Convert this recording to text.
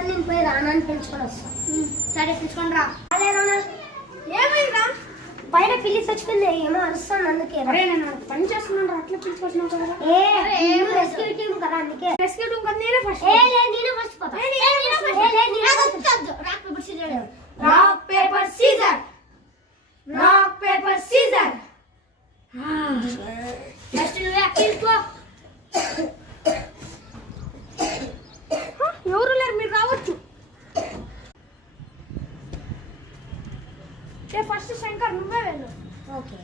ఒకసారి నేను పోయి రానాన్ని పిలుచుకొని వస్తాను. సరే పిలుచుకొని రా. ఏమైందా? పైన పిల్లి చచ్చిపోయింది, ఏమో అరుస్తాను అందుకే. నేను పని చేస్తున్నాను, అట్లా పిలుచుకొచ్చినావు కదా. రెస్క్యూ టీమ్ కదా అందుకే. రెస్క్యూ టీమ్ కదా, నేనే ఫస్ట్. నేనే ఫస్ట్ పోతా. Rock paper scissor. Rock paper scissor. First నువ్వే పిలుచుకో. ఎవరు లేరు, మీరు రావచ్చు. ఫస్ట్ శంకర్ నువ్వే వెళ్ళు. ఓకే.